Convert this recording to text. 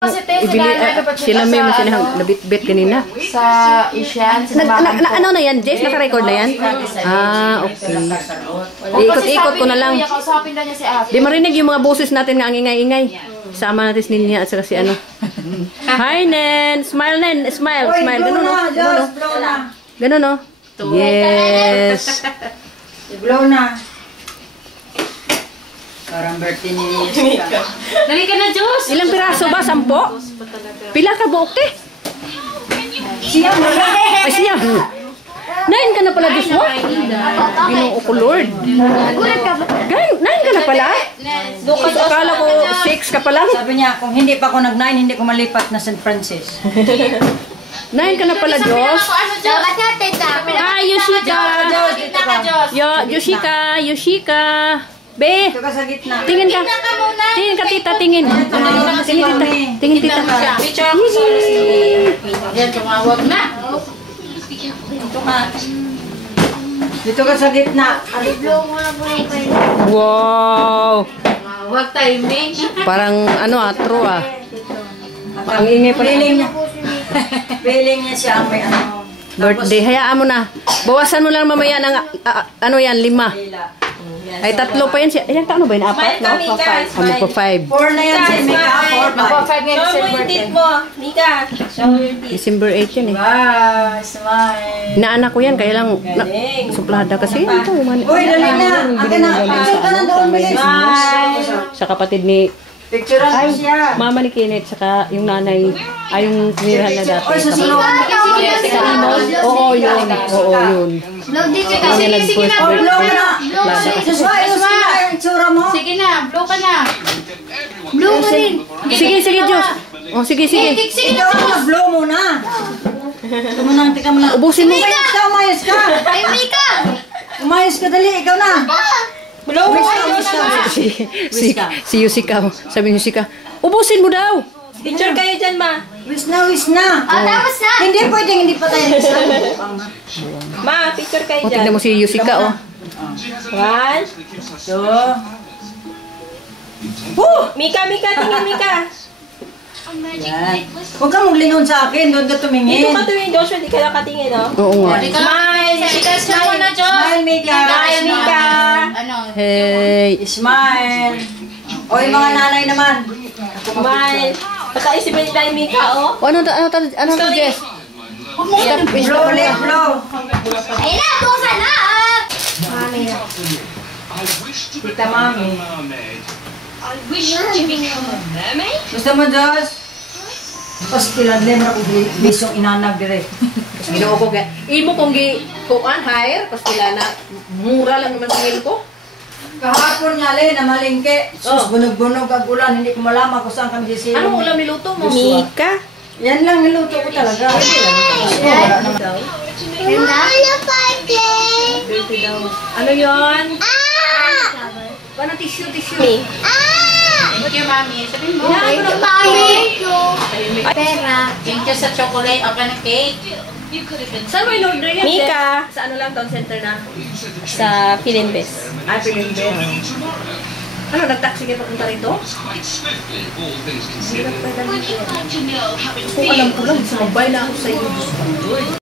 Sila may masinahang nabit-bit kanina. Sa Asian, ano na yan, Jess? Naka-record na yan? Ah, okay. Ikot-ikot ko na lang. Di marinig yung mga boses natin nga ang ingay-ingay. Sama natin si Ninya at saka si ano. Hi, Nen! Smile, Nen! Smile! Smile! Ganun, no? Ganun, no? Yes! I-blow na. Parang birthday ni Jessica. Dali ka na, Diyos! Ilang piraso ba? 10? Pila ka buok, te? Siya mo na. Ay, siya. 9 ka na pala, Diyos mo? Ginoo ko, Lord. 9 ka na pala? Akala ko 6 ka pala. Sabi niya, kung hindi pa ako nag-9, hindi ko malipat na St. Francis. 9 ka na pala, Diyos. Hi, Yoshika. Yoshika, Yoshika. Be, Ito ka sa gitna. tingin ka. Tingin ka, tita, tingin. Tingin, tita. Tingin, tita. Picture ako sa yan, tumawag na. Dito ka sa gitna. Wow. Wag timing. Parang ano, true ah. Ang ingay pa rin. Feeling niya siya ang may ano. Birthday, hayaan mo na. Bawasan mo lang mamaya ng, ano yan, 5. Ay, 3 pa yan siya. Ilang taon ba yun? 4, no? Ano pa 5? 4 na yan si Mika. 5 ngayon December 10. Mika, show your teeth. December 8 yan eh. Wow, smile. Inaanak ko yan, kaya lang suplada kasi. Ito, Uy, dali na. Akin na. Picture ka na doon, bilis. sa kapatid ni Picture mo siya. mama ni Kenneth, saka yung nanay, ay yung tinirahan na dati. Uy, susunod. Sa Imos? Oo, yun. Oo, yun. Sige na. Oh, blow ka na. Susway, susway. Itsura mo. Sige na, blow ka na. Blue ka rin. Sige, Diyos. Oh, sige. Ikaw ang mag-blow muna. Ito mo na, tika mo na. Ubusin mo. Ikaw, umayos ka. Ay, Mika! Umayos ka, dali. Ikaw na. Blow mo! Si Yusika. Sabi ni Yusika, ubusin mo daw. Picture kayo dyan, ma. Wish na. Tapos na! Hindi pwedeng hindi pa tayo Ma, picture kayo dyan. Tignan mo si Yusika, oh. 1, 2. Mika, tingin, Mika. Yan. Huwag kang maglinon sa akin. Doon ka Dito tumingin. ka tuwing, Joshua, di ka nakatingin, no? Oo nga. Smile! Smile mo na, Diyos! Smile, Mika. Smile, Mika. Ano? Hey. Smile. O, yung mga nanay naman. Smile. Patay si Benita yung Mika, oh. Ano to, Jess? Blow ulit, blow. Ayun na, buksan na, ah! Tita Mami. Gusto mo, Diyos? Tapos kiladlim na kung bisong inanag dire. Ginoo ko ga. Imo kong kuan hire pas pila na mura lang naman tingin ko. Kahapon nga na malingke. Sus, bunog-bunog ang ulan. Hindi ko malaman kung saan kami sisiyo. Anong ulam niluto mo? Mika. Yan lang niluto ko talaga. Wala naman daw. Ano 'yon? Paano tissue? Thank you, Mami. Sabihin mo. Thank you, Mami. Pera. Thank you sa chocolate o ka na cake. Saan mo in-order yan? Mika. Sa ano lang, town center na? Sa Philinbes. Pilimbe. Ano, nag-taxi kayo papunta rito? Kung alam ko lang, sumabay na ako sa iyo.